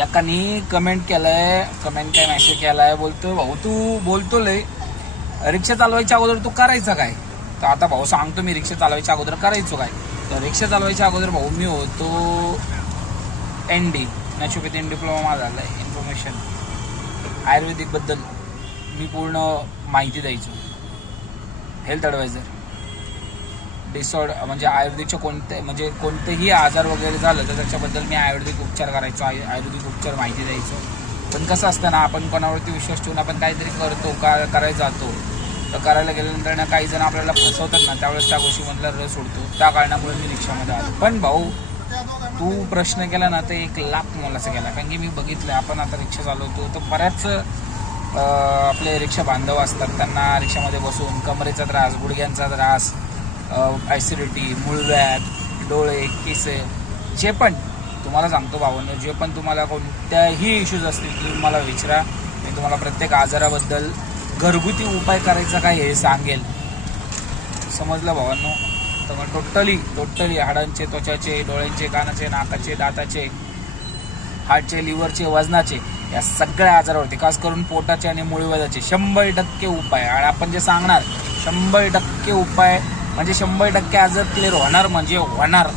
एकानी कमेंट केलाय, कमेंट काय मेसेज केलाय, बोलतो भाऊ तू बोलतो लय, रिक्षा चालवायच्या अगोदर तू करायचं काय? तर आता भाऊ सांगतो मी रिक्षा चालवायच्या अगोदर करायचो काय. तर रिक्षा चालवायच्या अगोदर भाऊ मी होतो ND नॅचरोपॅथी डिप्लोमा माझा झाला आहे. इन्फॉर्मेशन आयुर्वेदिकबद्दल मी पूर्ण माहिती द्यायचो. हेल्थ ॲडवायझर डिसऑर्डर म्हणजे आयुर्वेदिकच्या कोणतेही आजार वगैरे झालं तर त्याच्याबद्दल मी आयुर्वेदिक उपचार करायचो, आयुर्वेदिक उपचार माहिती द्यायचो. पण कसं असतं ना, आपण कोणावरती विश्वास ठेवून आपण काहीतरी करतो करायला जातो, तर करायला गेल्यानंतर ना काही जण आपल्याला फसवतात ना, त्यावेळेस त्या गोष्टीमधला रस उडतो. त्या कारणामुळे मी रिक्षामध्ये आलो. पण भाऊ तू प्रश्न केला ना तर 1,00,000 मोलाचा केला. कारण की मी बघितलं, आपण आता रिक्षा चालवतो तर बऱ्याच आपले रिक्षा बांधव असतात, त्यांना रिक्षामध्ये बसून कमरेचा त्रास, गुडघ्यांचा त्रास, ॲसिडिटी, मूळव्याध, डोळे, केसे, जे पण तुम्हाला सांगतो भावांनो, जे पण तुम्हाला कोणत्याही इश्यूज असतील तुम्ही मला विचारा. मी तुम्हाला प्रत्येक आजाराबद्दल घरगुती उपाय करायचा काय हे सांगेल. समजलं भावांनो? तर मग टोटली हाडांचे, त्वचाचे, डोळ्यांचे, कानाचे, नाकाचे, दाताचे, हार्टचे, लिव्हरचे, वजनाचे, या सगळ्या आजारावरती, खास करून पोटाचे आणि मूळव्याधाचे 100% उपाय. आणि आपण जे सांगणार 100% उपाय म्हणजे 100% आजार क्लिअर होणार म्हणजे होणार,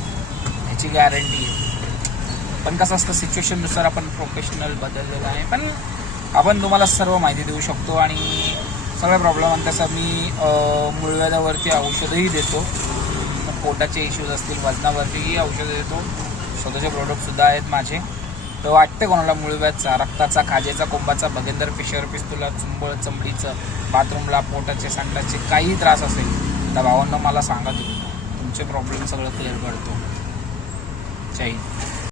याची गॅरंटी आहे. पण कसं असतं, सिच्युएशननुसार आपण प्रोफेशनल बदललेलं आहे, पण आपण तुम्हाला सर्व माहिती देऊ शकतो आणि सगळ्या प्रॉब्लेम. तसं मी मूळव्याधावरती औषधही देतो, पोटाचे इश्यूज असतील, वजनावरतीही औषधं देतो. स्वतःचे प्रोडक्टसुद्धा आहेत माझे. तर वाटते कोणाला मूळव्याधचा, रक्ताचा, खाजेचा, कोंबाचा, भगेंदर, फिशर, पिस्तुला, चुंबळ, चमडीचं, बाथरूमला, पोटाचे, संडासचे काही त्रास असेल तर भावांना मला सांगा, तुमचे प्रॉब्लेम सगळं क्लिअर करतो. जय हिंद.